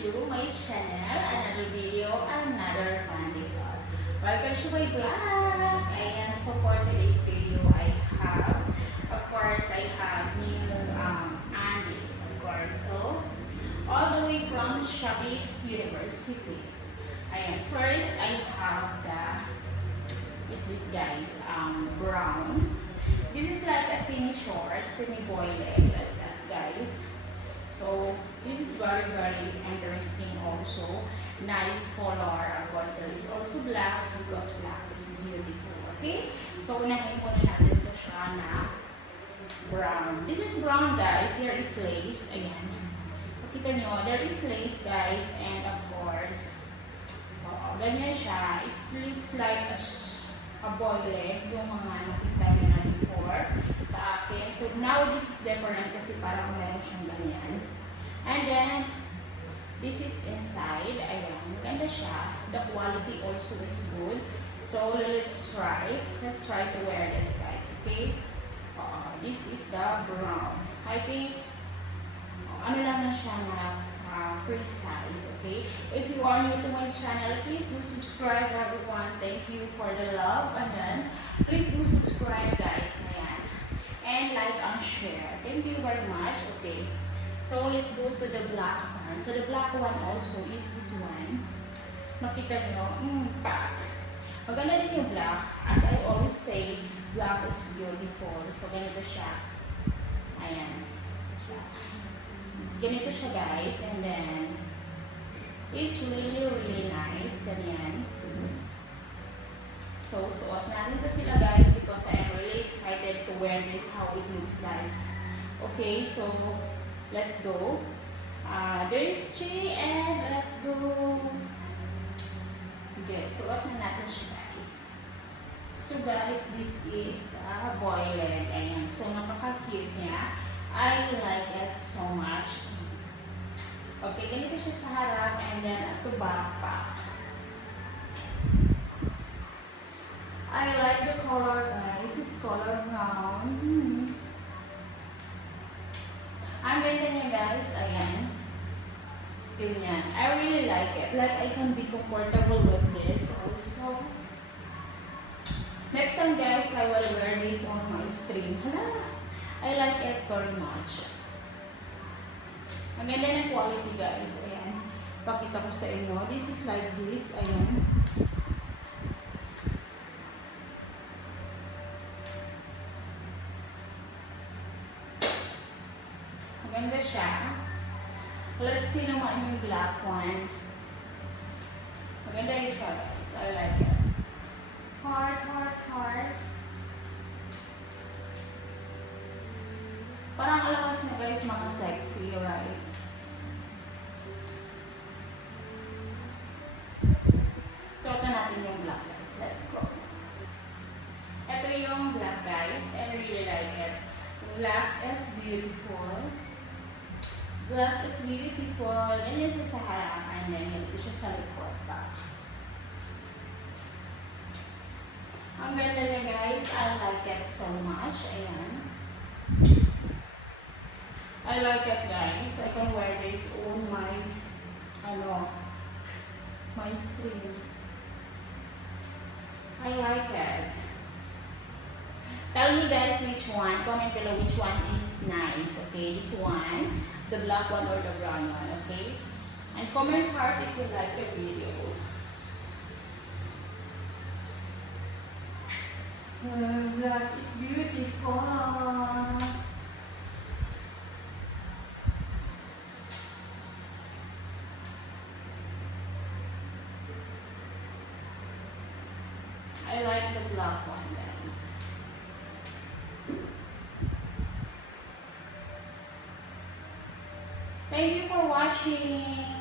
to my channel, another video, another Monday vlog. Welcome to my vlog! Ayan, so for today's video, I have, of course, I have new undies, of course. So, all the way from Shopee University. Ayan, first, I have is this guys, brown. This is like a semi-short, semi-boy leg, like that, guys. So this is very interesting also. Nice color. Of course, there is also black because black is beautiful. Okay? So unahin muna natin ito siya na brown. This is brown, guys. There is lace. Ayan. Makita nyo, there is lace, guys. And of course, ganyan siya. It looks like a boy leg. Yung mga nakita nyo na before sa akin. So now this is different kasi parang meron siyang ganyan. And then this is inside. Ayan, maganda siya. The quality also is good. So let's try. Let's try to wear this, guys. Okay? This is the brown. I think ano lang na siya na free size. Okay? If you are new to my channel, please do subscribe, everyone. Thank you for the love. And then please do subscribe, guys. Ayan. And like and share. Thank you very much. Okay. So let's go to the black one. So the black one also is this one. Makita nyo, pack. Maganda din yung black. As I always say, black is beautiful. So ganito siya. Ayan. Ganito siya, guys. And then it's really nice. Ganyan. So suot natin to sila, guys, because I am really excited to wear this, how it looks, guys. Okay, so let's go. There is 3 and let's go. Okay, suot na natin siya, guys. So guys, this is the boy leg. Ayan. So napaka-cute niya. I like it so much. Okay, ganito siya sa harap and then at the back. I like the color, guys. It's color brown. Ang ganda niya, guys. Ayan. Ganyan. I really like it. Like, I can be comfortable with this also. Next time, guys, I will wear this on my stream. Hala! I like it very much. Ang ganda ng quality, guys. Ayan. Pakita ko sa inyo. This is like this. Ayan. Maganda siya. Let's see naman yung black one. Maganda yun siya, guys. I like it. Heart. Parang alakas na, guys, mga sexy, right? Suot na natin yung black, guys. Let's go. Ito yung black, guys. I really like it. Black is beautiful. Black is beautiful. Ganyan siya sa harapan. And then, ito siya sa likod pa. Ang ganda niya, guys. I like it so much. Ayan. I like it, guys. I can wear this on my stream. I like it. Tell me, guys, which one. Comment below which one is nice. Okay, this one, the black one or the brown one. Okay, and comment heart if you like the video. Black is beautiful. I like the black one, guys. Thank you for watching.